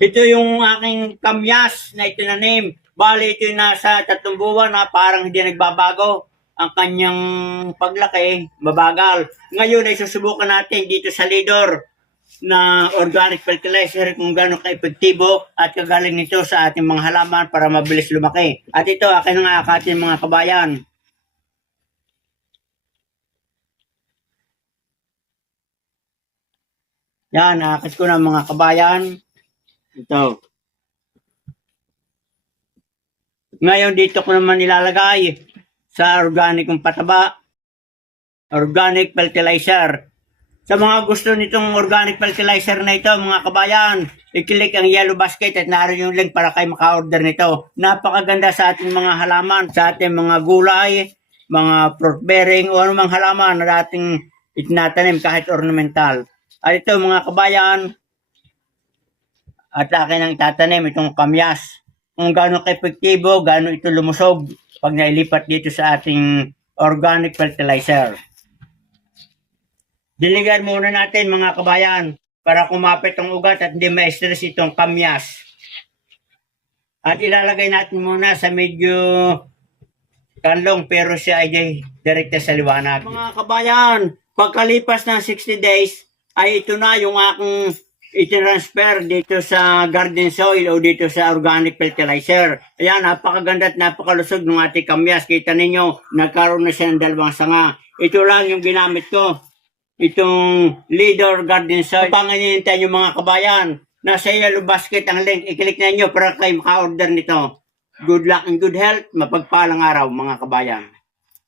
Ito yung aking kamyas na itinanim. Bali, ito yung nasa tatlong buwan na parang hindi nagbabago. Ang kanyang paglaki, mabagal. Ngayon ay susubukan natin dito sa Lidor na organic fertilizer kung gaano ka-epektibo at kagaling nito sa ating mga halaman para mabilis lumaki. At ito, akin nga akatin mga kabayan. Yan, nakakit ko na mga kabayan. Ito. Ngayon, dito ko naman nilalagay sa organic pataba, organic fertilizer. Sa mga gusto nitong organic fertilizer na ito, mga kabayan, i-click ang yellow basket at naroon yung link para kayo maka-order nito. Napakaganda sa ating mga halaman, sa ating mga gulay, mga fruit bearing o anumang halaman na dating itinatanim kahit ornamental. At ito mga kabayan, at akin ang itatanim itong kamyas. Kung gaano ka-epektibo, gaano ito lumusog pag nailipat dito sa ating organic fertilizer. Diligan muna natin mga kabayan para kumapit ang ugat at hindi ma-stress itong kamyas. At ilalagay natin muna sa medyo kanlong pero siya ay direkta sa liwanag. Mga kabayan, pagkalipas ng 60 days, ay ito na yung aking itinransfer dito sa garden soil o dito sa organic fertilizer. Ayan, napakaganda at napakalusog ng ating kamyas. Kita ninyo, nagkaroon na siya ng dalawang sanga. Ito lang yung ginamit ko. Itong leader garden soil. Panginintay yung mga kabayan. Nasa yellow basket ang link. I-click na nyo para kayo maka-order nito. Good luck and good health. Mapagpalang araw mga kabayan.